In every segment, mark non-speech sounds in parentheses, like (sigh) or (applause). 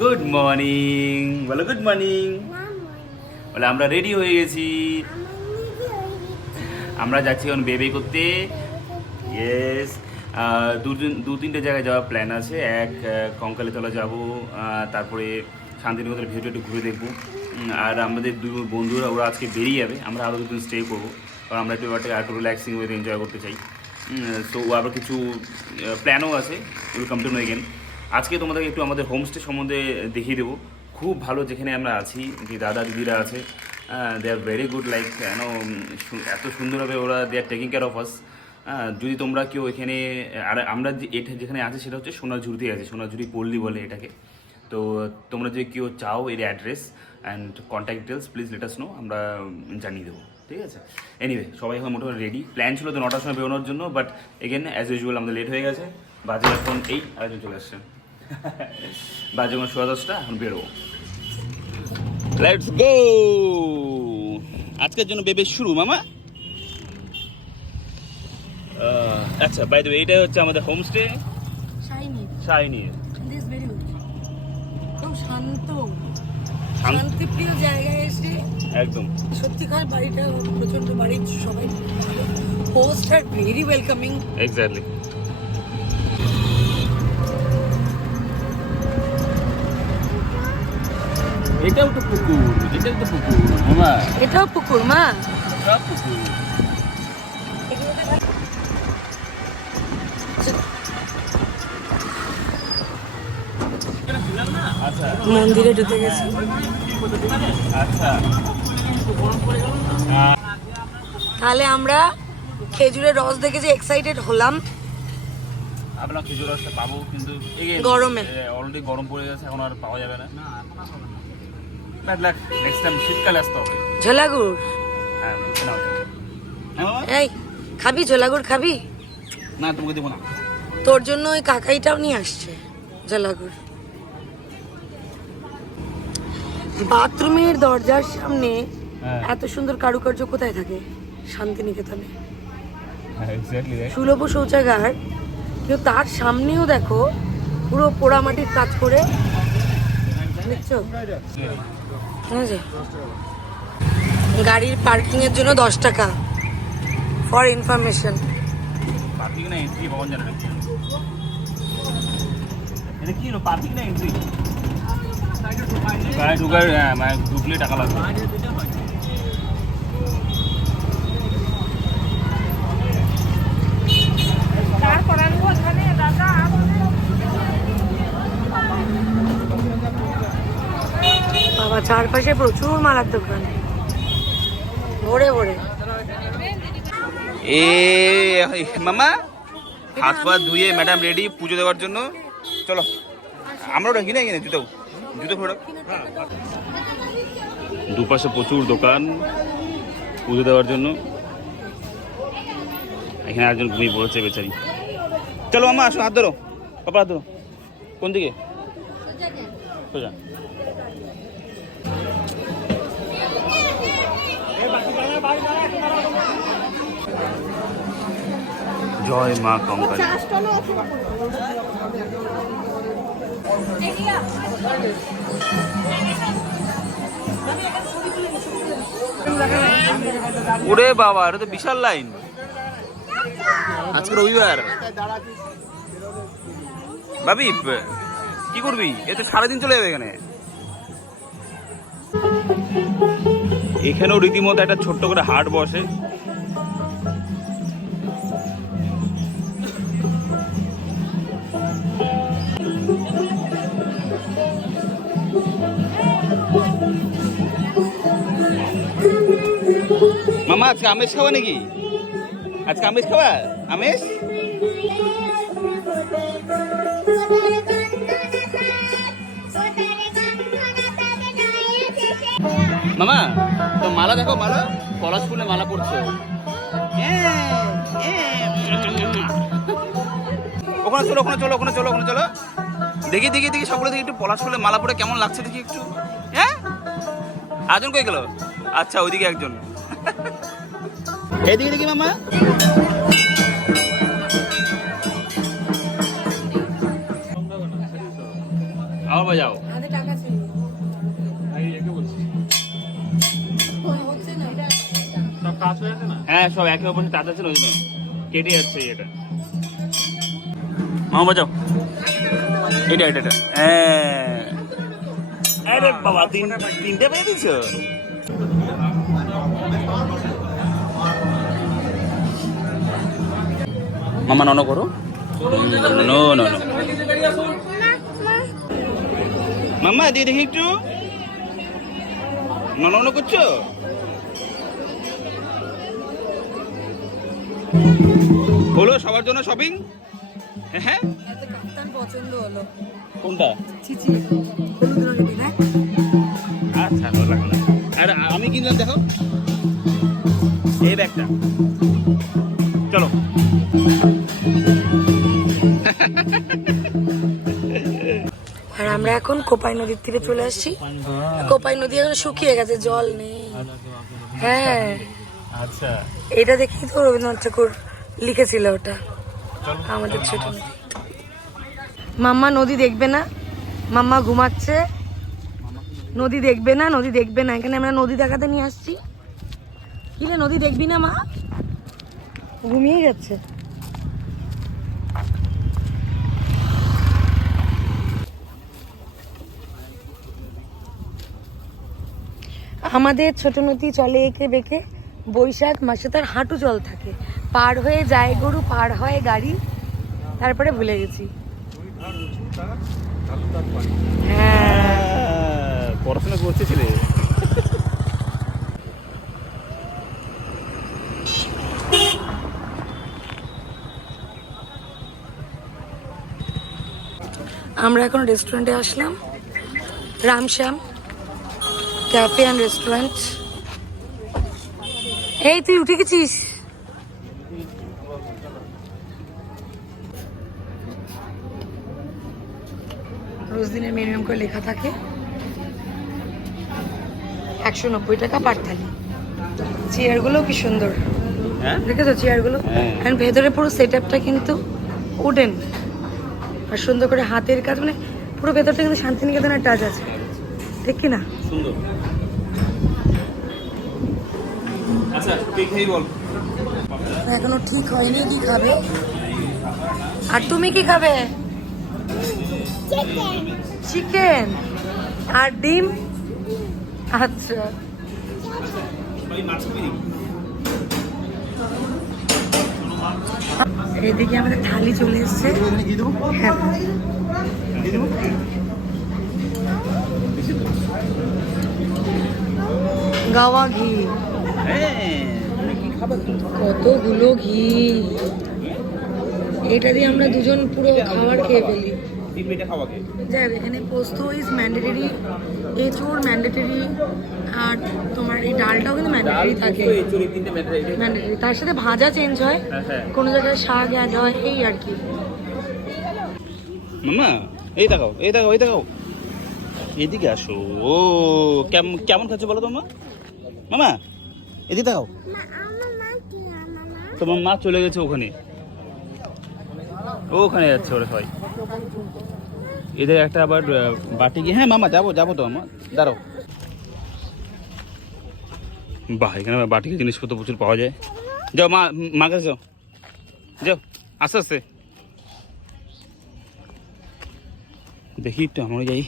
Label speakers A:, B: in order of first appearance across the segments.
A: Good morning বলো good morning বলে আমরা রেডি হয়ে গেছি।
B: আমার
A: যাচ্ছি এখন বেবে করতে। ইয়েস দু তিন- দু তিনটে জায়গায় যাওয়ার প্ল্যান আছে। এক কঙ্কালীতলা যাব তারপরে শান্তিনিকেতনের ভিডিও একটু ঘুরে দেখব। আর আমাদের দুই বন্ধুরা ওরা আজকে বেরিয়ে যাবে। আমরা আরও দুদিন স্টে করব। কারণ আমরা একটু ব্যাপারটা একটু রিল্যাক্সিং ওয়েতে এনজয় করতে চাই। তো আবার কিছু প্ল্যানও আছে। Will come to know again আজকে তোমাদেরকে একটু আমাদের হোমস্টে সম্বন্ধে দেখিয়ে দেবো। খুব ভালো যেখানে আমরা আছি, যে দাদা দিদিরা আছে they are very good like কেন এত সুন্দরভাবে ওরা they are taking care of us যদি তোমরা কেউ এখানে, আর আমরা যে, এটা যেখানে আছি সেটা হচ্ছে সোনাঝুরিতে আছে, সোনাঝুরি পল্লী বলে এটাকে। তো, তোমরা যদি কেউ চাও এর address and contact details please let's know আমরা জানিয়ে দেবো। ঠিক আছে? এনিওয়ে সবাই এখন মোটামুটি রেডি প্ল্যান ছিল তো নটার সময় বেরোনোর জন্য বাট এগেন অ্যাজ ইউজুয়াল আমাদের লেট হয়ে গেছে। বাজে এখন এই আয়োজন চলে আসছে। (laughs) বাজে এখন সোয়া দশটা এখন বেরোবো। লেটস গো আজকের জন্য বেবে শুরু মামা। আচ্ছা বাই দ্য এইটা হচ্ছে আমাদের homestay
C: Shiny.
A: Shiny.
C: This very খুব শান্ত।
A: শান্ত-
C: শান্তিপ্রিয় জায়গায় এসে
A: একদম।
C: সত্যিকার বাড়িটা প্রচণ্ড বাড়ির সবাই host are very welcoming
A: exactly এটাও তো পুকুর এটাও তো পুকুর মামা।
C: এটাও পুকুর মা।
A: সব পুকুর।
C: মন্দিরে ঢুকে গেছি।
A: আচ্ছা।
C: তাহলে আমরা খেজুরের রস দেখে যে এক্সাইটেড হলাম।
A: আমরা খেজুর রসটা পাবো কিন্তু
C: গরমে।
A: অলরেডি গরম পড়ে গেছে এখন আর পাওয়া যাবে না। ব্যাড লাক নেক্সট টাইম শীতকালে আসতে হবে।
C: ঝোলাগুড়।
A: হ্যাঁ হ্যাঁ
C: এই খাবি ঝোলাগুড় খাবি?
A: না তোমাকে দেবো না।
C: তোর জন্য ওই কাকাইটাও নিয়ে আসছে ঝোলাগুড়। বাথরুমের দরজার সামনে
A: হ্যাঁ।
C: এত সুন্দর কারুকার্য কোথায় থাকে? শান্তিনিকেতনে।
A: হ্যাঁ
C: সুলভ শৌচাগার কিন্তু তার সামনেও দেখো পুরো পোড়ামাটির কাজ করে। দেখছ? গাড়ির পার্কিং এর জন্য দশ টাকা। ফর ইনফরমেশন
A: পার্কিং না এন্ট্রি ভবন জানা নাকি? এটা কি হলো পার্কিং না এন্ট্রি গায়ে ঢুকার হ্যাঁ, মানে ঢুকলে টাকা লাগবে
C: বাবা, চারপাশে প্রচুর মালার দোকান। ভরে ভরে।
A: এ মামা, হাত পা ধুয়ে ম্যাডাম রেডি পুজো দেওয়ার জন্য। চলো আমরাও রাখি না এখানে জুতো জুতো ফোড়ো দুপাশে প্রচুর দোকান, পুজো দেওয়ার জন্য। এখানে একজন ঘুমিয়ে পড়েছে বেচারি। চলো মামা আসো হাত ধরো। পাপা হাত ধরো। কোন দিকে? সোজা। জয় মা কঙ্কালী। ওরে বাবা এটা তো বিশাল লাইন। আজকে রবিবার। ভাবি কি করবি? এ তো সারাদিন চলে যাবে এখানে। এখানেও রীতিমতো একটা ছোট্ট করে হাট বসে। মামা, আজকে আমেজ খাওয়া নাকি? আজকে আমেজ খাওয়া আমেজ পলাশ ফুলে মালা পড়ছে। ওখানে চলো ওখানে চলো ওখানে চলো ওখানে চলো। দেখি দেখি দেখি সকলে দেখি একটু পলাশ ফুলে মালা পরে কেমন লাগছে দেখি একটু। হ্যাঁ আজন কই গেল? আচ্ছা ওইদিকে একজন। এদিকে দেখি মামা। আবার বাজাও।
D: হয়ে
A: হ্যাঁ সব একে অপরের চাচা ছিল ওই জন্য। কেটে যাচ্ছে এটা। মামা বাজাও এটা এটা এটা। হ্যাঁ। আরে বাবা তিন তিনটে পেয়ে দিছ মামা নন করো। No no no. মাম্মা দিয়ে দেখি একটু। নন নন করছ? হলো সবার জন্য শপিং হ্যাঁ
C: পছন্দ হলো।
A: কোনটা?
C: না
A: আচ্ছা ভালো লাগল। আর আমি কিনলাম দেখো। এই ব্যাগটা। চলো।
C: আর আমরা এখন কোপাই নদীর তীরে চলে আসছি। কোপাই নদী এখন শুকিয়ে গেছে জল নেই। হ্যাঁ।
A: আচ্ছা।
C: এটা দেখেই তো রবীন্দ্রনাথ ঠাকুর লিখেছিল ওটা। আমাদের ছোট নদী মাম্মা নদী দেখবে না মাম্মা ঘুমাচ্ছে। নদী দেখবে না নদী দেখবে না। এখানে আমরা নদী দেখাতে নিয়ে আসছি। কি রে নদী দেখবি না মা? ঘুমিয়ে যাচ্ছে আমাদের ছোট নদী চলে এঁকে বেঁকে বৈশাখ মাসে তার হাঁটু জল থাকে। পার হয়ে যায় গরু পার হয় গাড়ি। তারপরে ভুলে গেছি। হ্যাঁ
A: পড়াশোনা করছে
C: আমরা এখন রেস্টুরেন্টে আসলাম। রামশ্যাম ক্যাফে অ্যান্ড রেস্টুরেন্ট এই তুই উঠে গেছিস? রোজ দিনের মিনিমাম করে লেখা থাকে একশো নব্বই টাকা পার থালি। চেয়ারগুলো কি সুন্দর।
A: হ্যাঁ?
C: দেখেছ চেয়ারগুলো?
A: হ্যাঁ।
C: অ্যান্ড ভেতরে পুরো সেট আপটা কিন্তু উডেন আর সুন্দর করে হাতের কাজ মানে পুরো ভেতরটা কিন্তু শান্তিনিকেতনের টাচ আছে। ঠিক কি না?
A: সুন্দর আচ্ছা তুই খেয়ে বল
C: এখনও ঠিক হয়নি, কি খাবে? আর তুমি কি খাবে?
B: চিকেন
C: আর ডিম? আচ্ছা। এদিকে আমাদের থালি চলে এসছে। হ্যাঁ। গাওয়া ঘি। কতগুলো ঘি? এটা দিয়ে আমরা দুজন পুরো খাবার খেয়ে ফেলি। যাই এখানে পোস্ত ইজ ম্যান্ডেটরি এঁচড় ম্যান্ডেটরি আর তোমার এই ডালটাও কিন্তু ম্যান্ডেটরি থাকে। ম্যান্ডেটরি তার সাথে ভাজা চেঞ্জ হয়।
A: হ্যাঁ হ্যাঁ।
C: কোনো জায়গায় শাক অ্যাড হয় এই আর কি।
A: মামা এই দেখাও এই দেখাও এই দেখাও। এদিকে আসো। ও কেমন কেমন খাচ্ছে বলো তোমার মামা এদিকে
B: মা
A: তোমার মা চলে গেছে ওখানে। ওখানে যাচ্ছে ওরা সবাই। এদের একটা আবার বাটি গিয়ে হ্যাঁ মামা, যাব যাব তো আমার দাঁড়াও। বাহ, এখানে বাটিকে জিনিসপত্র প্রচুর পাওয়া যায়। যাও, মা মা কাছে যাও। যাও, আস্তে আস্তে। দেখি একটু আমরা যাই।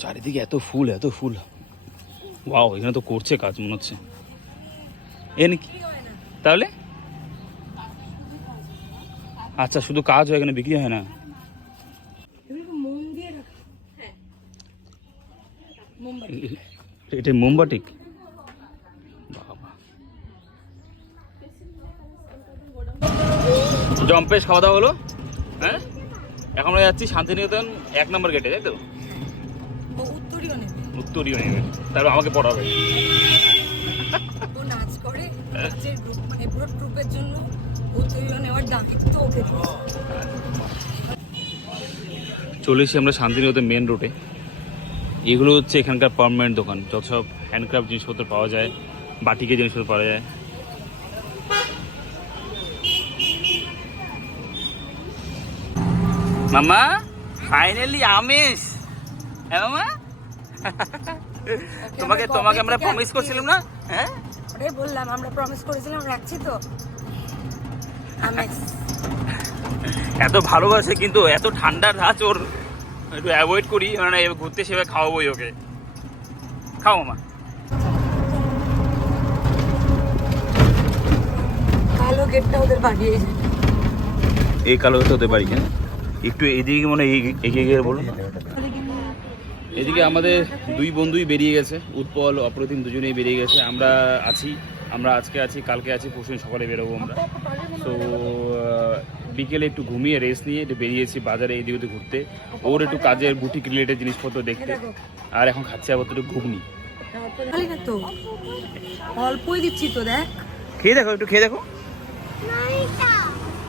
A: চারিদিকে এত ফুল এত ফুল। ওয়াও এখানে তো করছে কাজ, মনে হচ্ছে। এ নাকি? তাহলে? আচ্ছা শুধু কাজ হয় এখানে, বিক্রি হয় না? এটা মোমবাটিক বাবা। জম্পেশ, খাওয়া দাওয়া হলো? হ্যাঁ? এখন আমরা যাচ্ছি শান্তিনিকেতন এক নম্বর গেটে, তাই তো?
C: উত্তরীয় নেবে
A: তারপর আমাকে পড়াবে।
C: নাচ করে নাচের গ্রুপ মানে পুরো গ্রুপের জন্য উত্তরীয় নেওয়ার দায়িত্ব ওকে দিয়েছে।
A: চলে এসেছি আমরা শান্তিনিকেতন মেন রোডে এগুলো হচ্ছে এখানকার পারমানেন্ট দোকান। যত সব হ্যান্ডক্রাফট জিনিসপত্র পাওয়া যায় বাটিকে জিনিসপত্র পাওয়া যায়। মামা ফাইনালি আমেশ হ্যাঁ মা (laughs) তোমাকে তোমাকে আমরা প্রমিস করছিলাম না? হ্যাঁ?
C: ওটাই বললাম আমরা প্রমিস করেছিলাম রাখছি তো। (laughs)
A: এত ভালোবাসে কিন্তু এত ঠান্ডা ধাঁচ ওর একটু অ্যাভয়েড করি মানে এবার ঘুরতে সেভাবে খাওয়াবোই ওকে। খাও মা।
C: কালো গেটটা ওদের বাড়ি। এই।
A: কালো হতে হতে পারি কেন? একটু এদিকে মনে হয় এগিয়ে- এগিয়ে গিয়ে বলুন। এদিকে আমাদের দুই বন্ধুই বেরিয়ে গেছে উৎপল অপ্রতিম দুজনেই বেরিয়ে গেছে। আমরা আছি আমরা আজকে আছি কালকে আছি পরশু দিন সকালে বেরোবো আমরা। তো বিকেলে একটু ঘুমিয়ে রেস্ট নিয়ে একটু বেরিয়েছি বাজারে এদিকে ওদিকে ঘুরতে। ওর একটু কাজের বুটিক রিলেটেড জিনিসপত্র দেখতে। আর এখন খাচ্ছে আবার একটু ঘুগনি।
C: খালি না তো? অল্পই দিচ্ছি তো দেখ।
A: খেয়ে দেখো একটু খেয়ে দেখো।